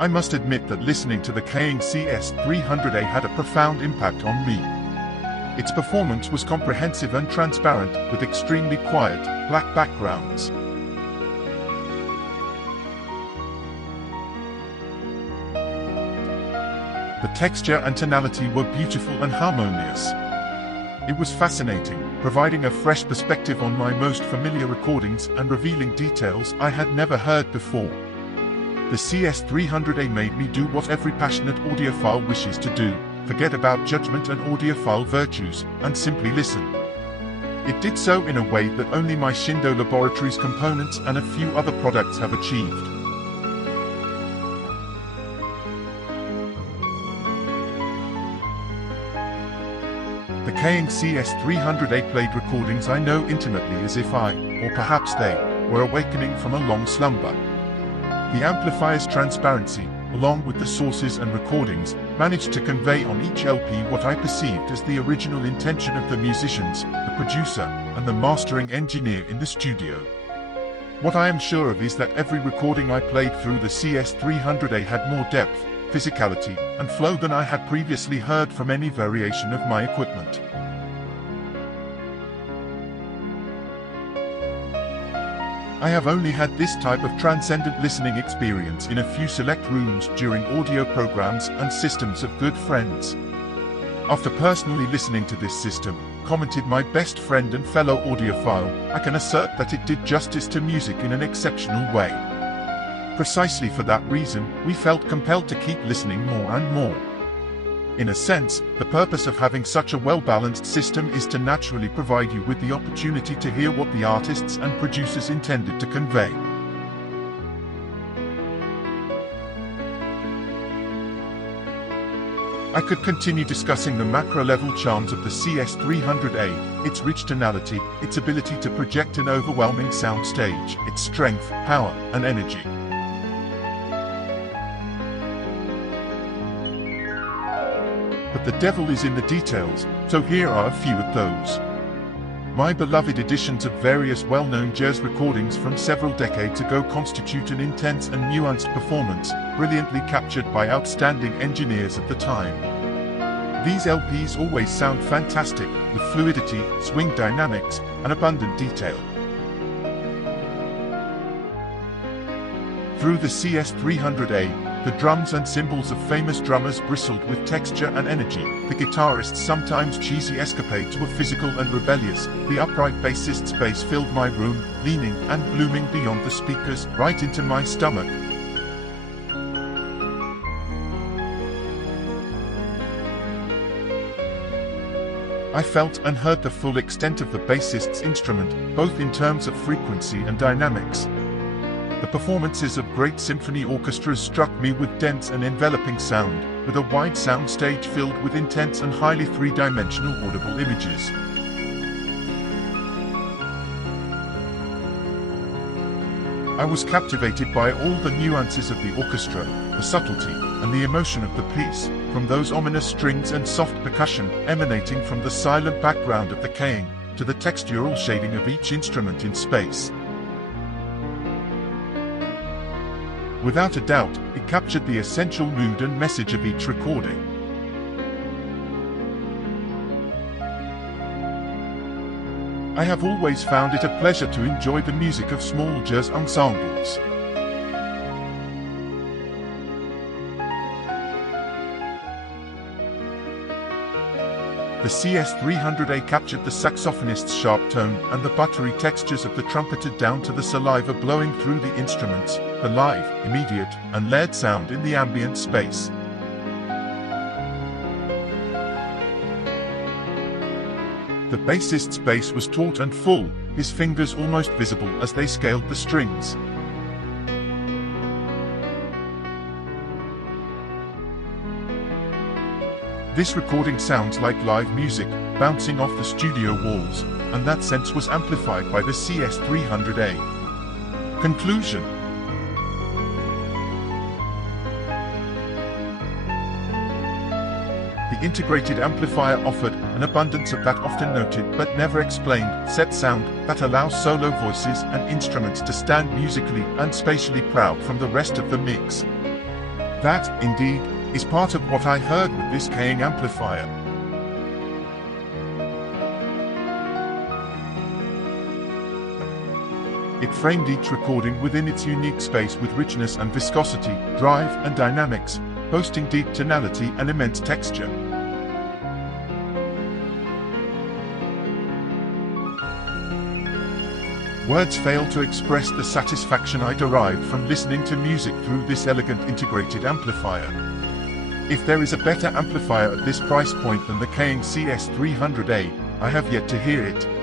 I must admit that listening to the Cayin CS 300A had a profound impact on me. Its performance was comprehensive and transparent, with extremely quiet, black backgrounds. The texture and tonality were beautiful and harmonious. It was fascinating, providing a fresh perspective on my most familiar recordings and revealing details I had never heard before. The CS300A made me do what every passionate audiophile wishes to do: forget about judgment and audiophile virtues, and simply listen. It did so in a way that only my Shindo Laboratories components and a few other products have achieved. The Cayin CS300A played recordings I know intimately, as if I, or perhaps they, were awakening from a long slumber. The amplifier's transparency, along with the sources and recordings, managed to convey on each LP what I perceived as the original intention of the musicians, the producer, and the mastering engineer in the studio. What I am sure of is that every recording I played through the CS300A had more depth, physicality, and flow than I had previously heard from any variation of my equipment. I have only had this type of transcendent listening experience in a few select rooms during audio programs and systems of good friends. After personally listening to this system, commented my best friend and fellow audiophile, I can assert that it did justice to music in an exceptional way. Precisely for that reason, we felt compelled to keep listening more and more. In a sense, the purpose of having such a well-balanced system is to naturally provide you with the opportunity to hear what the artists and producers intended to convey. I could continue discussing the macro-level charms of the CS300A, its rich tonality, its ability to project an overwhelming soundstage, its strength, power, and energy. But the devil is in the details, so here are a few of those. My beloved editions of various well-known jazz recordings from several decades ago constitute an intense and nuanced performance, brilliantly captured by outstanding engineers at the time. These LPs always sound fantastic, with fluidity, swing dynamics, and abundant detail. Through the CS300A, the drums and cymbals of famous drummers bristled with texture and energy. The guitarist's sometimes cheesy escapades were physical and rebellious. The upright bassist's bass filled my room, leaning and blooming beyond the speakers, right into my stomach. I felt and heard the full extent of the bassist's instrument, both in terms of frequency and dynamics. The performances of great symphony orchestras struck me with dense and enveloping sound, with a wide soundstage filled with intense and highly three-dimensional audible images. I was captivated by all the nuances of the orchestra, the subtlety, and the emotion of the piece, from those ominous strings and soft percussion emanating from the silent background of the Cayin, to the textural shading of each instrument in space. Without a doubt, it captured the essential mood and message of each recording. I have always found it a pleasure to enjoy the music of small jazz ensembles. The CS300A captured the saxophonist's sharp tone and the buttery textures of the trumpeter down to the saliva blowing through the instruments, the live, immediate, and layered sound in the ambient space. The bassist's bass was taut and full, his fingers almost visible as they scaled the strings. This recording sounds like live music, bouncing off the studio walls, and that sense was amplified by the CS300A. Conclusion. The integrated amplifier offered an abundance of that often noted but never explained set sound that allows solo voices and instruments to stand musically and spatially proud from the rest of the mix. That, indeed, is part of what I heard with this Cayin amplifier. It framed each recording within its unique space with richness and viscosity, drive and dynamics, boasting deep tonality and immense texture. Words fail to express the satisfaction I derived from listening to music through this elegant integrated amplifier. If there is a better amplifier at this price point than the Cayin CS 300A, I have yet to hear it.